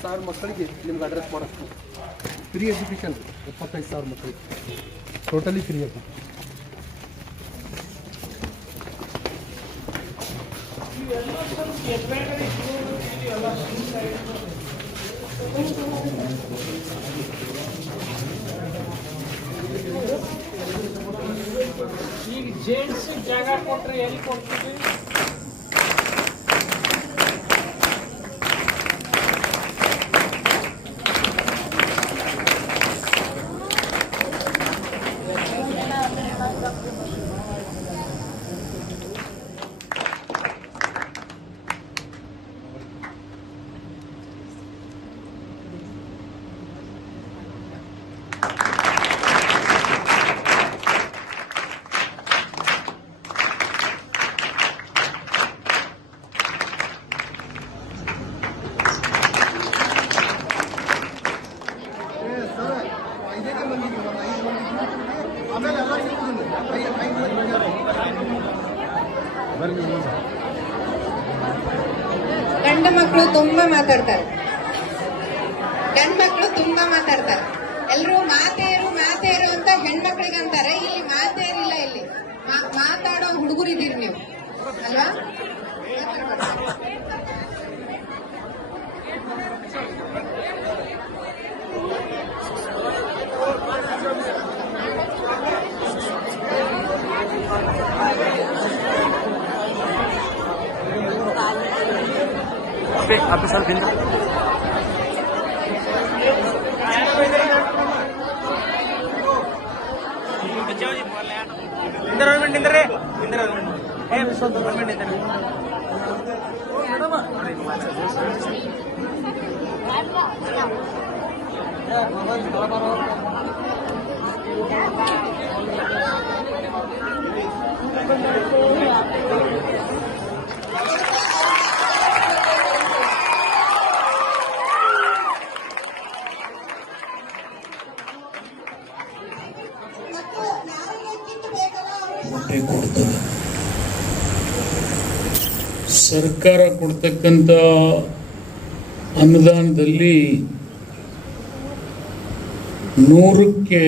ಸಾವಿರ ಮಕ್ಕಳಿಗೆ ನಿಮ್ಗೆ ಅಡ್ರೆಸ್ ಮಾಡಿಸ್ತೀವಿ ಫ್ರೀ ಎಜುಕೇಷನ್ ಎಪ್ಪತ್ತೈದು ಸಾವಿರ ಮಕ್ಕಳಿಗೆ ಟೋಟಲಿ ಫ್ರೀ ಅದು ಈಗ ಜೇಂಟ್ಸ್ ಜಾಗ ಕೊಟ್ರೆ ಎಲ್ಲಿ ಕೊಡ್ತೀವಿ पे आपके साथ दिन इंदर गवर्नमेंट इंदर रे इंदर गवर्नमेंट ए विश्व गवर्नमेंट इंदर मैडम ಸರ್ಕಾರ ಕೊಡ್ತಕ್ಕಂಥ ಅನುದಾನದಲ್ಲಿ ನೂರಕ್ಕೆ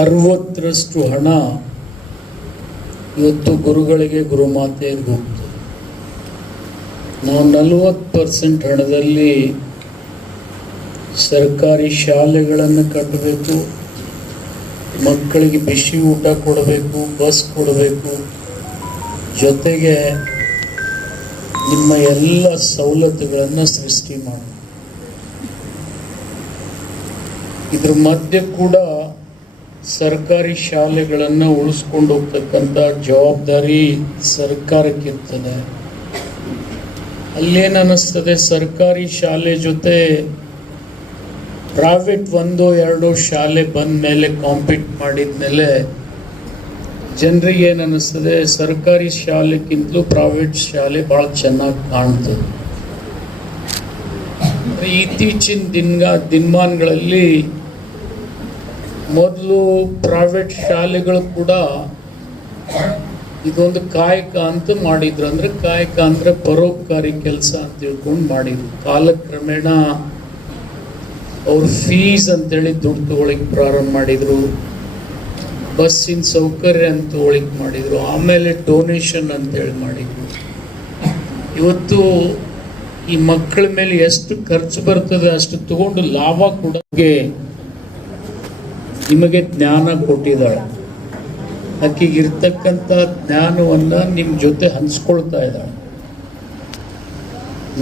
ಅರವತ್ತರಷ್ಟು ಹಣ ಇವತ್ತು ಗುರುಗಳಿಗೆ ಗುರುಮಾತೆಯರಿಗೆ ಹೋಗ್ತದೆ. ನಾವು ನಲವತ್ತು ಪರ್ಸೆಂಟ್ ಹಣದಲ್ಲಿ ಸರ್ಕಾರಿ ಶಾಲೆಗಳನ್ನು ಕಟ್ಟಬೇಕು, ಮಕ್ಕಳಿಗೆ ಬಿಸಿ ಊಟ ಕೊಡಬೇಕು, ಬಸ್ ಕೊಡಬೇಕು ಜೊತೆಗೆ ನಿಮ್ಮ ಎಲ್ಲ ಸವಲತ್ತುಗಳನ್ನು ಸೃಷ್ಟಿ ಮಾಡಿ. ಇದ್ರ ಮಧ್ಯೆ ಕೂಡ ಸರ್ಕಾರಿ ಶಾಲೆಗಳನ್ನು ಉಳಿಸ್ಕೊಂಡು ಹೋಗ್ತಕ್ಕಂಥ ಜವಾಬ್ದಾರಿ ಸರ್ಕಾರಕ್ಕಿರ್ತದೆ. ಅಲ್ಲೇನು ಅನ್ನಿಸ್ತದೆ ಸರ್ಕಾರಿ ಶಾಲೆ ಜೊತೆ ಪ್ರೈವೇಟ್ ಒಂದು ಎರಡು ಶಾಲೆ ಬಂದ ಮೇಲೆ ಕಾಂಪೀಟ್ ಮಾಡಿದ ಮೇಲೆ ಜನರಿಗೆ ಏನು ಸರ್ಕಾರಿ ಶಾಲೆಗಿಂತಲೂ ಪ್ರೈವೇಟ್ ಶಾಲೆ ಭಾಳ ಚೆನ್ನಾಗಿ ಕಾಣ್ತದೆ. ಇತ್ತೀಚಿನ ದಿನ ದಿನಮಾನಗಳಲ್ಲಿ ಮೊದಲು ಪ್ರೈವೇಟ್ ಶಾಲೆಗಳು ಕೂಡ ಇದೊಂದು ಕಾಯಕ ಅಂತ ಮಾಡಿದ್ರು. ಅಂದರೆ ಕಾಯಕ ಅಂದರೆ ಪರೋಪಕಾರಿ ಕೆಲಸ ಅಂತ ತಿಳ್ಕೊಂಡು ಮಾಡಿದ್ರು. ಕಾಲಕ್ರಮೇಣ ಅವ್ರ ಫೀಸ್ ಅಂತೇಳಿ ದುಡ್ಡು ತಗೊಳಿಕ್ ಪ್ರಾರಂಭ ಮಾಡಿದ್ರು. ಬಸ್ಸಿನ ಸೌಕರ್ಯ ಅಂತ ಒಳಗೆ ಮಾಡಿದರು, ಆಮೇಲೆ ಡೊನೇಷನ್ ಅಂತೇಳಿ ಮಾಡಿದರು. ಇವತ್ತು ಈ ಮಕ್ಕಳ ಮೇಲೆ ಎಷ್ಟು ಖರ್ಚು ಬರ್ತದೆ ಅಷ್ಟು ತಗೊಂಡು ಲಾಭ ಕೊಡೋಕ್ಕೆ ನಿಮಗೆ ಜ್ಞಾನ ಕೊಟ್ಟಿದ್ದಾಳೆ. ಆಕೆಗೆ ಇರ್ತಕ್ಕಂಥ ಜ್ಞಾನವನ್ನು ನಿಮ್ಮ ಜೊತೆ ಹಂಚ್ಕೊಳ್ತಾ ಇದ್ದಾಳೆ.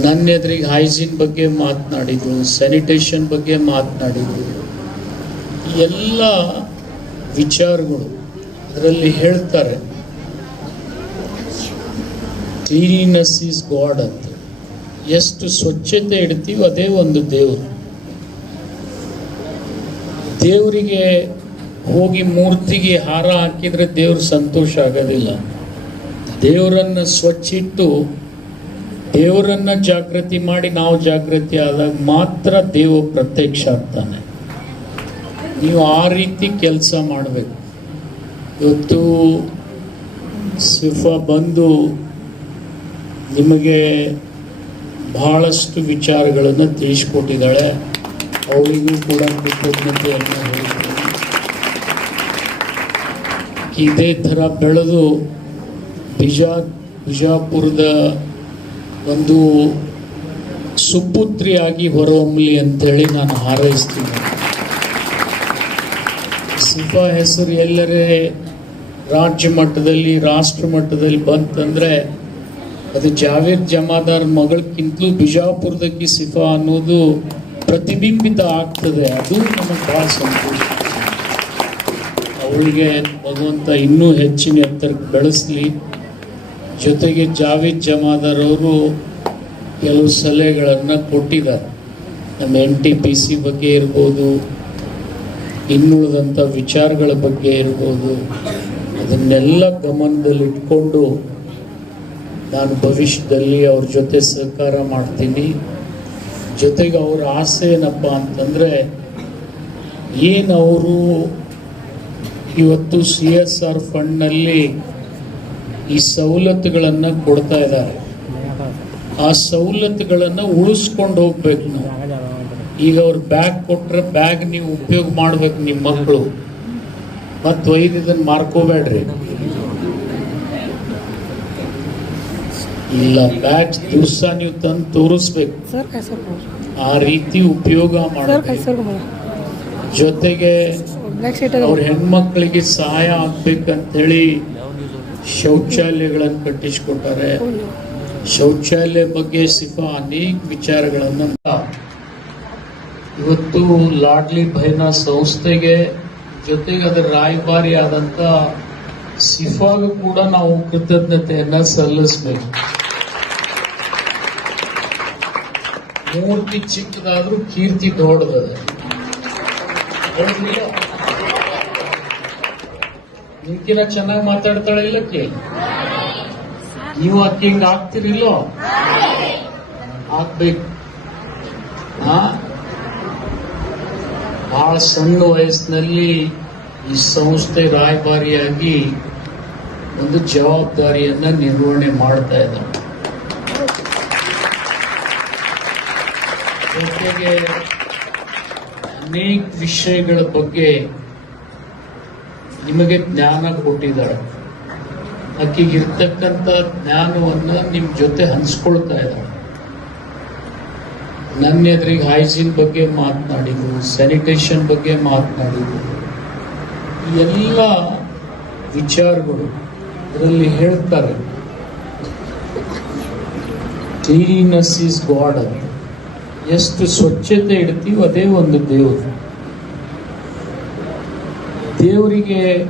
ನನ್ನ ಎದುರಿಗೆ ಹೈಜೀನ್ ಬಗ್ಗೆ ಮಾತನಾಡಿದ್ರು ಸ್ಯಾನಿಟೇಷನ್ ಬಗ್ಗೆ ಮಾತನಾಡಿದ್ರು. ಎಲ್ಲ ವಿಚಾರಗಳು ಅದರಲ್ಲಿ ಹೇಳ್ತಾರೆ ಕ್ಲೀನಿನೆಸ್ ಈಸ್ ಗಾಡ್ ಅಂತ. ಎಷ್ಟು ಸ್ವಚ್ಛತೆ ಇಡ್ತೀವಿ ಅದೇ ಒಂದು ದೇವರು. ದೇವರಿಗೆ ಹೋಗಿ ಮೂರ್ತಿಗೆ ಹಾರ ಹಾಕಿದ್ರೆ ದೇವ್ರ ಸಂತೋಷ ಆಗೋದಿಲ್ಲ. ದೇವರನ್ನ ಸ್ವಚ್ಛ ಇಟ್ಟು ದೇವರನ್ನ ಜಾಗೃತಿ ಮಾಡಿ ನಾವು ಜಾಗೃತಿ ಆದಾಗ ಮಾತ್ರ ದೇವ ಪ್ರತ್ಯಕ್ಷ ಆಗ್ತಾನೆ. ನೀವು ಆ ರೀತಿ ಕೆಲಸ ಮಾಡಬೇಕು. ಇವತ್ತು ಸಿಫಾ ಬಂದು ನಿಮಗೆ ಬಹಳಷ್ಟು ವಿಚಾರಗಳನ್ನು ತಿಳಿಸ್ಕೊಟ್ಟಿದ್ದಾಳೆ. ಅವಳಿಗೂ ಕೂಡ ಕೃತಜ್ಞತೆಯನ್ನು ಹೇಳ್ತೀನಿ ಇದೇ ಥರ ಬೆಳೆದು ಬಿಜಾ, ಬಿಜಾಪುರದ ಒಂದು ಸುಪುತ್ರಿಯಾಗಿ ಹೊರಹೊಮ್ಮಲಿ ಅಂತೇಳಿ ನಾನು ಹಾರೈಸ್ತೀನಿ. ಸಿಫಾ ಹೆಸರು ಎಲ್ಲರೇ ರಾಜ್ಯ ಮಟ್ಟದಲ್ಲಿ, ರಾಷ್ಟ್ರ ಮಟ್ಟದಲ್ಲಿ ಬಂತಂದ್ರೆ ಅದು ಜಾವೇದ್ ಜಮಾದಾರ್ ಮಗಳಕ್ಕಿಂತಲೂ ಬಿಜಾಪುರದಕ್ಕೆ ಸಿಫ ಅನ್ನೋದು ಪ್ರತಿಬಿಂಬಿತ ಆಗ್ತದೆ. ಅದು ನಮಗೆ ಬಹಳ ಸಂತೋಷ. ಅವಳಿಗೆ ಭಗವಂತ ಇನ್ನೂ ಹೆಚ್ಚಿನ ಎತ್ತರಕ್ಕೆ ಬೆಳೆಸಲಿ. ಜೊತೆಗೆ ಜಾವೇದ್ ಜಮಾದಾರ್ ಅವರು ಕೆಲವು ಸಲಹೆಗಳನ್ನು ಕೊಟ್ಟಿದ್ದಾರೆ. ನಮ್ಮ ಎನ್ ಟಿ ಪಿ ಸಿ ಬಗ್ಗೆ ಇರ್ಬೋದು ಇನ್ನುಳಿದಂಥ ವಿಚಾರಗಳ ಬಗ್ಗೆ ಇರ್ಬೋದು. ಅದನ್ನೆಲ್ಲ ಗಮನದಲ್ಲಿಟ್ಕೊಂಡು ನಾನು ಭವಿಷ್ಯದಲ್ಲಿ ಅವ್ರ ಜೊತೆ ಸಹಕಾರ ಮಾಡ್ತೀನಿ. ಜೊತೆಗೆ ಅವ್ರ ಆಸೆ ಏನಪ್ಪ ಅಂತಂದರೆ, ಏನು ಅವರು ಇವತ್ತು ಸಿ ಎಸ್ ಆರ್ ಫಂಡ್ನಲ್ಲಿ ಈ ಸವಲತ್ತುಗಳನ್ನು ಕೊಡ್ತಾ ಇದ್ದಾರೆ. ಆ ಸವಲತ್ತುಗಳನ್ನು ಉಳಿಸ್ಕೊಂಡು ಹೋಗ್ಬೇಕು ನಾವು. ಈಗ ಅವ್ರು ಬ್ಯಾಗ್ ಕೊಟ್ಟರೆ ಬ್ಯಾಗ್ ನೀವು ಉಪಯೋಗ ಮಾಡ್ಬೇಕು ನಿಮ್ಮ ಮಕ್ಕಳು ಮತ್ತು ಒಯ್ದು ಇದನ್ನು ಮಾರ್ಕೋಬೇಡ್ರಿ. ಇಲ್ಲ ಬ್ಯಾಗ್ ದಿವಸ ನೀವು ತಂದು ತೋರಿಸ್ಬೇಕು. ಆ ರೀತಿ ಉಪಯೋಗ ಮಾಡಬೇಕು. ಜೊತೆಗೆ ಅವ್ರ ಹೆಣ್ಮಕ್ಳಿಗೆ ಸಹಾಯ ಆಗ್ಬೇಕಂತ ಹೇಳಿ ಶೌಚಾಲಯಗಳನ್ನು ಕಟ್ಟಿಸ್ಕೊಟ್ಟಾರೆ ಶೌಚಾಲಯ ಬಗ್ಗೆ ಸಿಗೋ ಅನೇಕ ವಿಚಾರಗಳನ್ನು ಇವತ್ತು ಲಾಡ್ಲಿ ಭೈನ ಸಂಸ್ಥೆಗೆ ಜೊತೆಗೆ ಅದರ ರಾಯಭಾರಿ ಆದಂತ ಸಿಫಾಗೂ ಕೂಡ ನಾವು ಕೃತಜ್ಞತೆಯನ್ನ ಸಲ್ಲಿಸಬೇಕು. ಮೂರ್ತಿ ಚಿಕ್ಕದಾದ್ರೂ ಕೀರ್ತಿ ದೊಡ್ಡದ? ನಿಮ್ಕಿನ ಚೆನ್ನಾಗಿ ಮಾತಾಡ್ತಾಳೆ ಇಲ್ಲ ಕೇಳಿ ನೀವು ಅಕ್ಕಿ ಹಿಂಗ ಆಗ್ತಿರಿಲ್ಲೋ ಆಗ್ಬೇಕು ಹಾ? ಬಹಳ ಸಣ್ಣ ವಯಸ್ಸಿನಲ್ಲಿ ಈ ಸಂಸ್ಥೆ ರಾಯಭಾರಿಯಾಗಿ ಒಂದು ಜವಾಬ್ದಾರಿಯನ್ನ ನಿರ್ವಹಣೆ ಮಾಡ್ತಾ ಇದ್ದಾರೆ ಜೊತೆಗೆ ಅನೇಕ ವಿಷಯಗಳ ಬಗ್ಗೆ ನಿಮಗೆ ಜ್ಞಾನ ಕೊಟ್ಟಿದ್ದಾಳೆ. ಆಕೆಗಿರ್ತಕ್ಕಂಥ ಜ್ಞಾನವನ್ನು ನಿಮ್ಮ ಜೊತೆ ಹಂಚ್ಕೊಳ್ತಾ ಇದ್ದಾಳೆ. ನನ್ನ ಎದುರಿಗೆ ಹೈಜೀನ್ ಬಗ್ಗೆ ಮಾತನಾಡಿದ್ರು ಸ್ಯಾನಿಟೇಷನ್ ಬಗ್ಗೆ ಮಾತನಾಡಿದ್ರು. ಎಲ್ಲ ವಿಚಾರಗಳು ಅದರಲ್ಲಿ ಹೇಳ್ತಾರೆ. ಕ್ಲೀನ್ನೆಸ್ ಈಸ್ ಗಾಡ್ ಅಂತ ಎಷ್ಟು ಸ್ವಚ್ಛತೆ ಇಡ್ತೀವೋ ಅದೇ ಒಂದು ದೇವರು. ದೇವರಿಗೆ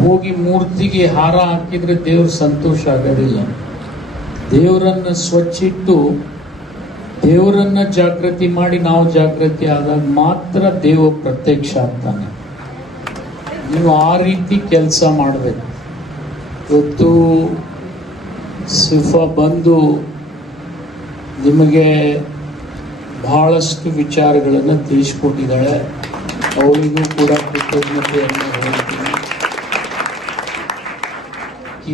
ಹೋಗಿ ಮೂರ್ತಿಗೆ ಹಾರ ಹಾಕಿದ್ರೆ ದೇವ್ರ ಸಂತೋಷ ಆಗೋದಿಲ್ಲ. ದೇವರನ್ನ ಸ್ವಚ್ಛ ಇಟ್ಟು ದೇವರನ್ನ ಜಾಗೃತಿ ಮಾಡಿ ನಾವು ಜಾಗೃತಿ ಆದಾಗ ಮಾತ್ರ ದೇವ ಪ್ರತ್ಯಕ್ಷ ಆಗ್ತಾನೆ ನೀವು ಆ ರೀತಿ ಕೆಲಸ ಮಾಡಬೇಕು. ಇವತ್ತು ಸಿಫಾ ಬಂದು ನಿಮಗೆ ಬಹಳಷ್ಟು ವಿಚಾರಗಳನ್ನು ತಿಳಿಸ್ಕೊಟ್ಟಿದ್ದಾಳೆ. ಅವರಿಗೂ ಕೂಡ ಕೃತಜ್ಞತೆಯನ್ನು ಹೇಳ್ತೀನಿ.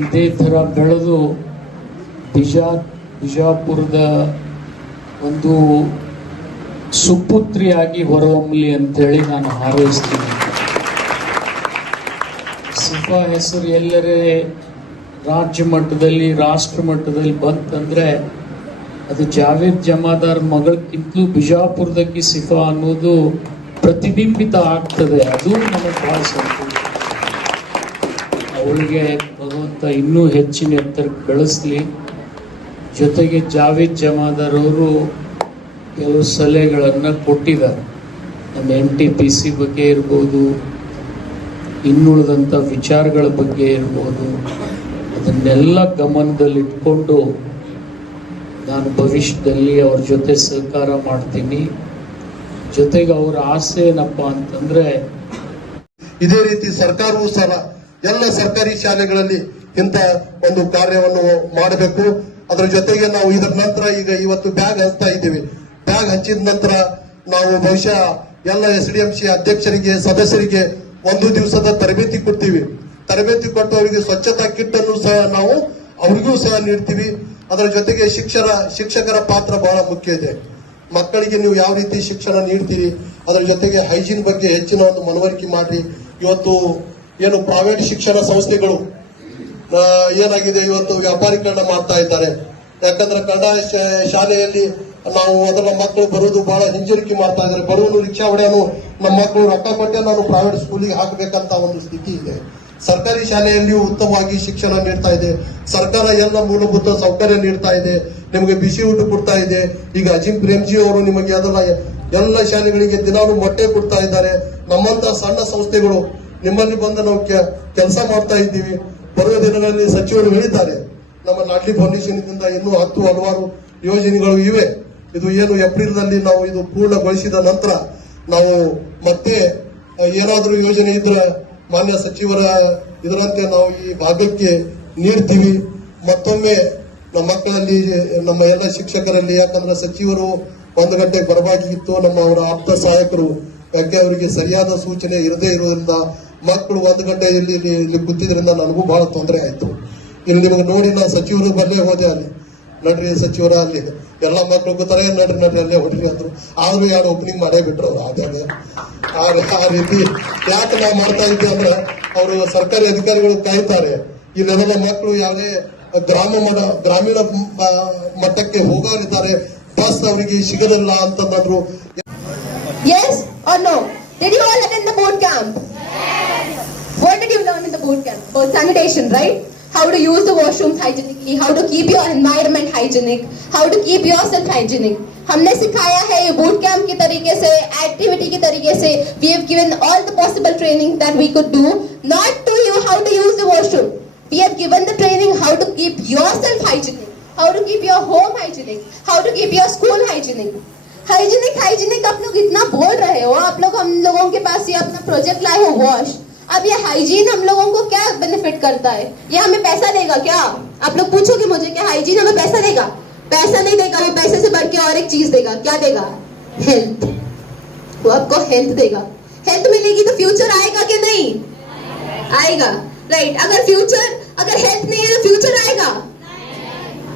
ಇದೇ ಥರ ಬೆಳೆದು ಬಿಜಾ ಬಿಜಾಪುರದ ಒಂದು ಸುಪುತ್ರಿಯಾಗಿ ಹೊರಹೊಮ್ಮಲಿ ಅಂತೇಳಿ ನಾನು ಹಾರೈಸ್ತೀನಿ. ಸುಪ ಹೆಸರು ಎಲ್ಲರೇ ರಾಜ್ಯ ಮಟ್ಟದಲ್ಲಿ, ರಾಷ್ಟ್ರ ಮಟ್ಟದಲ್ಲಿ ಬಂತಂದ್ರೆ ಅದು ಜಾವೇದ್ ಜಮಾದಾರ್ ಮಗಳಕ್ಕಿಂತಲೂ ಬಿಜಾಪುರದಕ್ಕೆ ಸಿಫಾ ಅನ್ನೋದು ಪ್ರತಿಬಿಂಬಿತ ಆಗ್ತದೆ. ಅದು ನನಗೆ ಭಾಳ ಸಂತೋಷ. ಅವಳಿಗೆ ಭಗವಂತ ಇನ್ನೂ ಹೆಚ್ಚಿನ ಎತ್ತರಕ್ಕೆ ಬೆಳೆಸಲಿ ಜೊತೆಗೆ ಜಾವೇದ್ ಜಮಾದಾರ್ ಅವರು ಕೆಲವು ಸಲಹೆಗಳನ್ನು ಕೊಟ್ಟಿದ್ದಾರೆ. ನಮ್ಮ ಎನ್ ಟಿ ಪಿ ಸಿ ಬಗ್ಗೆ ಇರ್ಬೋದು ಇನ್ನುಳಿದಂಥ ವಿಚಾರಗಳ ಬಗ್ಗೆ ಇರ್ಬೋದು, ಅದನ್ನೆಲ್ಲ ಗಮನದಲ್ಲಿಟ್ಕೊಂಡು ನಾನು ಭವಿಷ್ಯದಲ್ಲಿ ಅವ್ರ ಜೊತೆ ಸಹಕಾರ ಮಾಡ್ತೀನಿ. ಜೊತೆಗೆ ಅವರ ಆಸೆ ಏನಪ್ಪ ಅಂತಂದ್ರೆ, ಇದೇ ರೀತಿ ಸರ್ಕಾರವೂ ಸಹ ಎಲ್ಲ ಸರ್ಕಾರಿ ಶಾಲೆಗಳಲ್ಲಿ ಇಂಥ ಒಂದು ಕಾರ್ಯವನ್ನು ಮಾಡಬೇಕು. ಅದರ ಜೊತೆಗೆ ನಾವು ಇದರ ನಂತರ ಈಗ ಇವತ್ತು ಬ್ಯಾಗ್ ಹಂಚ್ತಾ ಇದ್ದೀವಿ. ಬ್ಯಾಗ್ ಹಂಚಿದ ನಂತರ ನಾವು ಬಹುಶಃ ಎಲ್ಲ ಎಸ್ ಡಿ ಎಂ ಸಿ ಅಧ್ಯಕ್ಷರಿಗೆ, ಸದಸ್ಯರಿಗೆ ಒಂದು ದಿವಸದ ತರಬೇತಿ ಕೊಡ್ತೀವಿ. ತರಬೇತಿ ಕೊಟ್ಟು ಅವರಿಗೆ ಸ್ವಚ್ಛತಾ ಕಿಟ್ ಅನ್ನು ಸಹ ನಾವು ಅವರಿಗೂ ಸಹ ನೀಡ್ತೀವಿ. ಅದರ ಜೊತೆಗೆ ಶಿಕ್ಷರ, ಶಿಕ್ಷಕರ ಪಾತ್ರ ಬಹಳ ಮುಖ್ಯ ಇದೆ. ಮಕ್ಕಳಿಗೆ ನೀವು ಯಾವ ರೀತಿ ಶಿಕ್ಷಣ ನೀಡ್ತೀರಿ, ಅದರ ಜೊತೆಗೆ ಹೈಜೀನ್ ಬಗ್ಗೆ ಹೆಚ್ಚಿನ ಒಂದು ಮನವರಿಕೆ ಮಾಡಿ ಇವತ್ತು ಏನು ಪ್ರೈವೇಟ್ ಶಿಕ್ಷಣ ಸಂಸ್ಥೆಗಳು ಏನಾಗಿದೆ ಇವತ್ತು ವ್ಯಾಪಾರೀಕರಣ ಮಾಡ್ತಾ ಇದ್ದಾರೆ. ಯಾಕಂದ್ರೆ ಕನ್ನಡ ಶಾಲೆಯಲ್ಲಿ ನಾವು ಅದರ ಮಕ್ಕಳು ಬರೋದು ಬಹಳ ಹಿಂಜರಿಕೆ ಮಾಡ್ತಾ ಇದ್ದಾರೆ. ಬರುವನು ರಿಕ್ಷಾ ಹೊಡೆಯನು, ನಮ್ಮ ಮಕ್ಕಳು ರೊಕ್ಕ ಕೊಟ್ಟೆ ನಾನು ಪ್ರೈವೇಟ್ ಸ್ಕೂಲಿಗೆ ಹಾಕಬೇಕಂತ ಒಂದು ಸ್ಥಿತಿ ಇದೆ. ಸರ್ಕಾರಿ ಶಾಲೆಯಲ್ಲಿಯೂ ಉತ್ತಮವಾಗಿ ಶಿಕ್ಷಣ ನೀಡ್ತಾ ಇದೆ. ಸರ್ಕಾರ ಎಲ್ಲ ಮೂಲಭೂತ ಸೌಕರ್ಯ ನೀಡ್ತಾ ಇದೆ. ನಿಮಗೆ ಬಿಸಿ ಊಟ ಕೊಡ್ತಾ ಇದೆ. ಈಗ ಅಜಿಂ ಪ್ರೇಮ್ಜಿ ಅವರು ನಿಮಗೆ ಅದರ ಎಲ್ಲ ಶಾಲೆಗಳಿಗೆ ದಿನಾಲು ಮೊಟ್ಟೆ ಕೊಡ್ತಾ ಇದ್ದಾರೆ. ನಮ್ಮಂತ ಸಣ್ಣ ಸಂಸ್ಥೆಗಳು ನಿಮ್ಮಲ್ಲಿ ಬಂದು ನಾವು ಕೆಲಸ ಮಾಡ್ತಾ ಇದ್ದೀವಿ. ಬರುವ ದಿನಗಳಲ್ಲಿ ಸಚಿವರು ಹೇಳಿದ್ದಾರೆ, ನಮ್ಮ ಲಾಟ್ಲಿ ಫೌಂಡೇಶನ್ ಇಂದ ಇನ್ನೂ ಹತ್ತು ಹಲವಾರು ಯೋಜನೆಗಳು ಇವೆ. ಇದು ಏನು ಏಪ್ರಿಲ್ನಲ್ಲಿ ನಾವು ಇದು ಪೂರ್ಣಗೊಳಿಸಿದ ನಂತರ ನಾವು ಮತ್ತೆ ಏನಾದರೂ ಯೋಜನೆ ಇದ್ರೆ ಮಾನ್ಯ ಸಚಿವರ ಇದರಂತೆ ನಾವು ಈ ಭಾಗಕ್ಕೆ ನೀಡ್ತೀವಿ. ಮತ್ತೊಮ್ಮೆ ನಮ್ಮ ಮಕ್ಕಳಲ್ಲಿ, ನಮ್ಮ ಎಲ್ಲ ಶಿಕ್ಷಕರಲ್ಲಿ, ಯಾಕಂದ್ರೆ ಸಚಿವರು ಒಂದು ಗಂಟೆಗೆ ಬರಬೇಕಾಗಿತ್ತು ನಮ್ಮ ಅವರ ಆಪ್ತ ಸಹಾಯಕರು, ಯಾಕೆ ಅವರಿಗೆ ಸರಿಯಾದ ಸೂಚನೆ ಇರದೇ ಇರೋದ್ರಿಂದ ಮಕ್ಕಳು ಒಂದು ಗಂಟೆ ಇಲ್ಲಿ ಇಲ್ಲಿ ಕೂತಿದ್ರಿಂದ ನನಗೂ ಬಹಳ ತೊಂದರೆ ಆಯಿತು. ಇಲ್ಲಿ ನಿಮಗೆ ನೋಡಿ ನಾನು ಸಚಿವರು ಬರಲೇ ಹೋದೆ ಅಲ್ಲಿ. ನಡ್ರಿ ಸಚಿವರ ಅಲ್ಲಿ. ಎಲ್ಲ ಮಕ್ಕಳು ಕೂತಾರೆ, ನಡ್ರಿ ನಡ್ರಿ, ಅಲ್ಲೇ ಹೊಡ್ರಿ ಅಂದ್ರು. ಆದ್ರೂ ಯಾರು ಓಪನಿಂಗ್ ಮಾಡೇ ಬಿಟ್ರು ಅವ್ರು ಆದಾಗ ಆ- ರೀತಿ ಯಾಕೆ ನಾವು ಮಾಡ್ತಾ ಇದ್ದೆ ಅಂದ್ರೆ, ಅವರು ಸರ್ಕಾರಿ ಅಧಿಕಾರಿಗಳು ಕಾಯ್ತಾರೆ ಇಲ್ಲೆಲ್ಲ ಮಕ್ಕಳು ಯಾವುದೇ ಗ್ರಾಮ ಮಡ ಗ್ರಾಮೀಣ ಮಟ್ಟಕ್ಕೆ ಹೋಗಲಿದ್ದಾರೆ, ಬಸ್ ಅವರಿಗೆ ಸಿಗಲಿಲ್ಲ ಅಂತಂದ್ರು? Did you all attend the boot? Yes. What did you learn in the boot camp? About sanitation, right? How to use the washrooms hygienically, how to keep your environment hygienic, how to keep yourself hygienic. हमने सिखाया है ये boot camp के तरीके से activity के तरीके से we have given all the possible training that we could do not to you how to use the washroom we have given the training how to keep yourself hygienic how to keep your home hygienic how to keep your school hygienic hygienic hygienic आप लोग इतना बोल रहे हो। आप लोग हम लोगों के पास ये अपना प्रोजेक्ट लाए हो वॉश अब ये हाइजीन हम लोगों को क्या बेनिफिट करता है? ये हमें पैसा देगा क्या? आप लोग पूछोगे मुझे कि हाइजीन हमें पैसा देगा? पैसा नहीं देगा ये पैसे से बढ़ के और एक चीज़ देगा। क्या देगा? हेल्थ वो आपको हेल्थ देगा। हेल्थ मिलेगी तो फ्यूचर आएगा कि नहीं? आएगा। राइट अगर फ्यूचर अगर हेल्थ नहीं है तो फ्यूचर आएगा।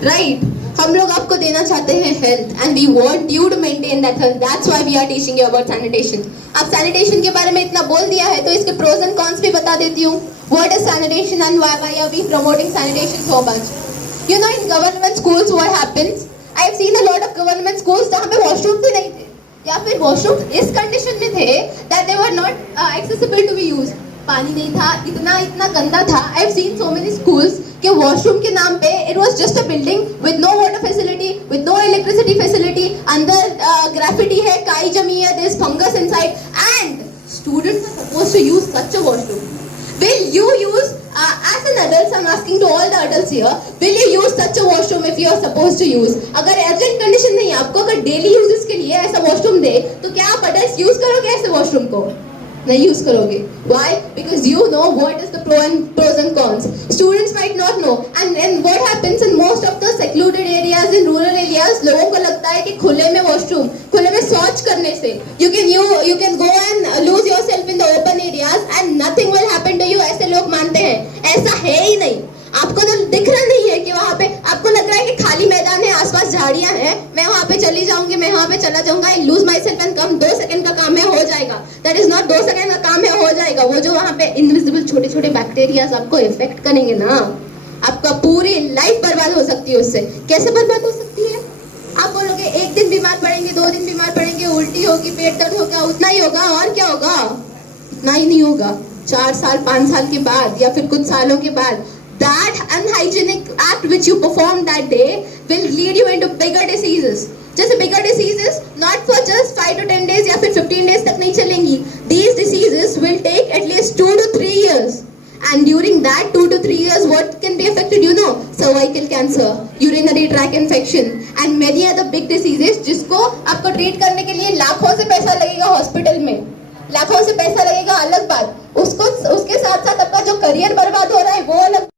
राइट हम लोग आपको देना चाहते हैं health and we want you to maintain that health that's why we are teaching you about sanitation अब सैनिटेशन के बारे में इतना बोल दिया है तो इसके प्रोज एंड कॉन्स भी बता देती हूँ। What is sanitation and why why are we promoting sanitation so much you know in government schools what happens I have seen a lot of government schools जहाँ पे वॉशरूम भी नहीं थे। या फिर वॉशरूम इस कंडीशन में थे that they were not accessible to be use पानी नहीं था इतना इतना गंदा था। I have seen so many schools के वॉशरूम के नाम पे it was just a building with no water facility with no electricity facility अंदर ग्राफिटी है काई जमी है there is fungus inside and students are supposed to use such a washroom Will you use, uh, as an adult, I'm asking to all the adults here, will you use such a washroom if you are supposed to use? अगर urgent condition नहीं है आपको अगर daily uses के लिए ऐसा washroom दे तो क्या आप adults use करोगे ऐसे washroom को? ना यूज़ करोगे. Why because you know what is the pro and pros and cons students might not know and then what happens in most of the secluded areas in rural areas लोगों को लगता है कि खुले में वॉशरूम खुले में शौच करने से. You can you you can go and loose yourself in the open areas and nothing will happen to you ऐसे लोग मानते हैं. ऐसा है ही नहीं. आपको तो दिख रहा नहीं है कि वहाँ पे, आपको लग रहा है कि खाली मैदान है, आसपास झाड़ियाँ हैं. मैं वहाँ पे चली जाऊँगी, मैं वहाँ पे चला जाऊँगा. I loose myself and come दो सेकंड का काम है, हो जाएगा. दैट इज़ नॉट दो सेकंड का काम है हो जाएगा। वो जो वहाँ पे इनविजिबल छोटे छोटे बैक्टीरियाज आपको इफ़ेक्ट करेंगे ना, आपका पूरी लाइफ बर्बाद हो सकती है उससे। कैसे बर्बाद हो सकती है? आप बोलोगे, एक दिन बीमार पड़ेंगे, दो दिन बीमार पड़ेंगे, उल्टी होगी, पेट दर्द होगा उतना ही होगा, और क्या होगा? उतना ही नहीं होगा। चार साल, पाँच साल के बाद, या फिर कुछ सालों के बाद, that unhygienic act which you perform that day will lead you into bigger diseases जैसे bigger diseases not for just 5 to 10 days या फिर 15 days तक नहीं चलेंगी diseases will take at least 2 to 3 years and during that 2 to 3 years what can be affected you know cervical cancer urinary tract infection and many other big diseases जिसको आपको treat करने के लिए लाखों से पैसा लगेगा हॉस्पिटल में लाखों से पैसा लगेगा अलग बात उसको उसके साथ साथ आपका जो करियर बर्बाद हो रहा है वो अलग